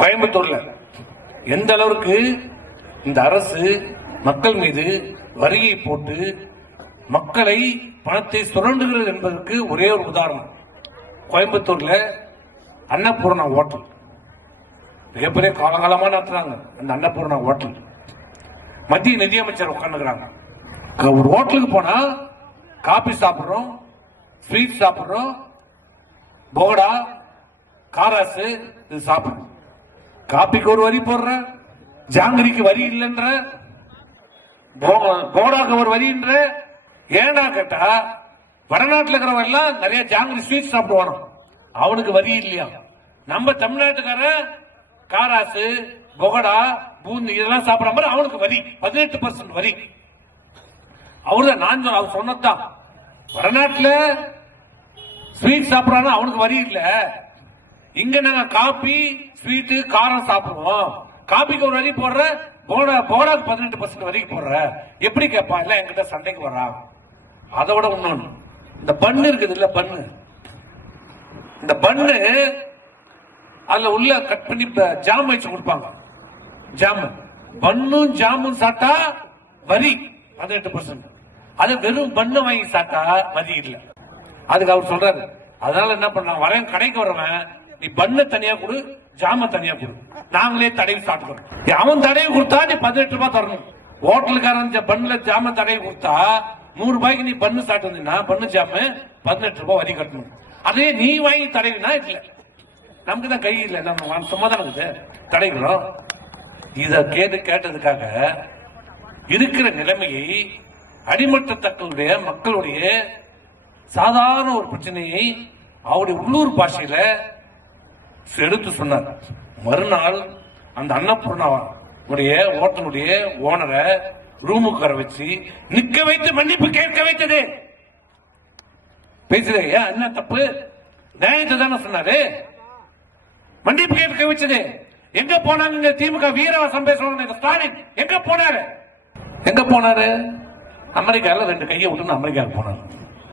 கோயம்புத்தூர்ல எந்த அளவுக்கு இந்த அரசு மக்கள் மீது வரியை போட்டு மக்களை பணத்தை சுரண்டுகிறது என்பதற்கு ஒரே ஒரு உதாரணம். கோயம்புத்தூர்ல அன்னபூர்ணா ஹோட்டல் மிகப்பெரிய காலகாலமா நடத்துறாங்க. அந்த அன்னபூர்ணா ஹோட்டல் மத்திய நிதியமைச்சர் உட்காந்துக்கிறாங்க. ஒரு ஹோட்டலுக்கு போனா காபி சாப்பிடுறோம், ஸ்வீட் சாப்பிடுறோம், போகடா காராசு இது சாப்பிடுறோம். காப்பிக்கு ஒரு வரி போடுற, ஜாங்கிரிக்கு வரி இல்லைன்ற, போடாக்கு ஒரு வரின்ற. ஏன்னா கேட்டா வடநாட்டில் இருக்கிறவங்க எல்லாம் நிறைய ஜாங்கிரி ஸ்வீட் சாப்பிடுவானோ, அவனுக்கு வரி இல்லையா? நம்ம தமிழ்நாட்டுக்கார காராசு பொகடா பூந்தி இதெல்லாம் சாப்பிடுற மாதிரி அவனுக்கு வரி 18% வரி. அவருதான் நான் அவர் சொன்னதுதான். வடநாட்டில் ஸ்வீட் சாப்பிடறானா அவனுக்கு வரி இல்ல. இங்க நாங்க காபி ஸ்வீட்டு காரம் சாப்பிடுவோம். காபிக்கு ஒரு வரி போடுற, போடாக்கு 18% வரிக்கு போடுற. எப்படி கேட்பா? இல்ல என்கிட்ட சண்டைக்கு வரா. அதை விட இன்னொன்னு, இந்த பண்ணு இருக்குது இல்ல, பண்ணு, இந்த பண்ணு அதுல உள்ள கட் பண்ணி ஜாம் வச்சு கொடுப்பாங்க. ஜாம் பண்ணும் ஜாமும் சாப்பிட்டா வரி 18%. அது வெறும் பண்ணு வாங்கி சாப்பிட்டா வரி இல்ல. அதுக்கு அவர் சொல்றாரு. அதனால என்ன பண்றான், வரேன் கடைக்கு வரவன் நீ பண்ண தனியா கொடு, ஜாம தனியா கொடு, நாங்களே தடவி சாப்பிடுறோம். அவன் தடவி கொடுத்தா நீ 18 ரூபாய் தரணும். ஹோட்டலுக்காரன் பண்ணல ஜாம தடவி கொடுத்தா 100 ரூபாய்க்கு நீ பண்ணு சாப்பிட்டு வந்தீங்கன்னா பண்ணு ஜாம 18 ரூபாய் வரி கட்டணும். அதே நீ வாங்கி தடவினா இல்ல, நமக்கு தான் கை இல்லை, நம்ம சும்மா தான் இருக்குது தடைக்கிறோம். இத கேட்டதுக்காக இருக்கிற நிலைமையை அடிமட்ட மக்களுடைய சாதாரண ஒரு பிரச்சனையை அவருடைய உள்ளூர் பாஷையில எடுத்து சொன்னார். மறுநாள் அந்த அன்னபூர்ணா ஹோட்டலுடைய ஓனரை ரூமுக்கு வர வச்சு நிக்க வைத்து மன்னிப்பு கேட்க வைத்தது. பேசுது என்ன தப்பு, நியாயத்தை தானே சொன்னாரு. மன்னிப்பு கேட்க வச்சது. எங்க போனாங்க திமுக வீரவாசம் பேசுவாங்க ஸ்டாலின்? எங்க போனாரு? அமெரிக்கால 2 கையை விட்டு அமெரிக்காவுக்கு போனாரு.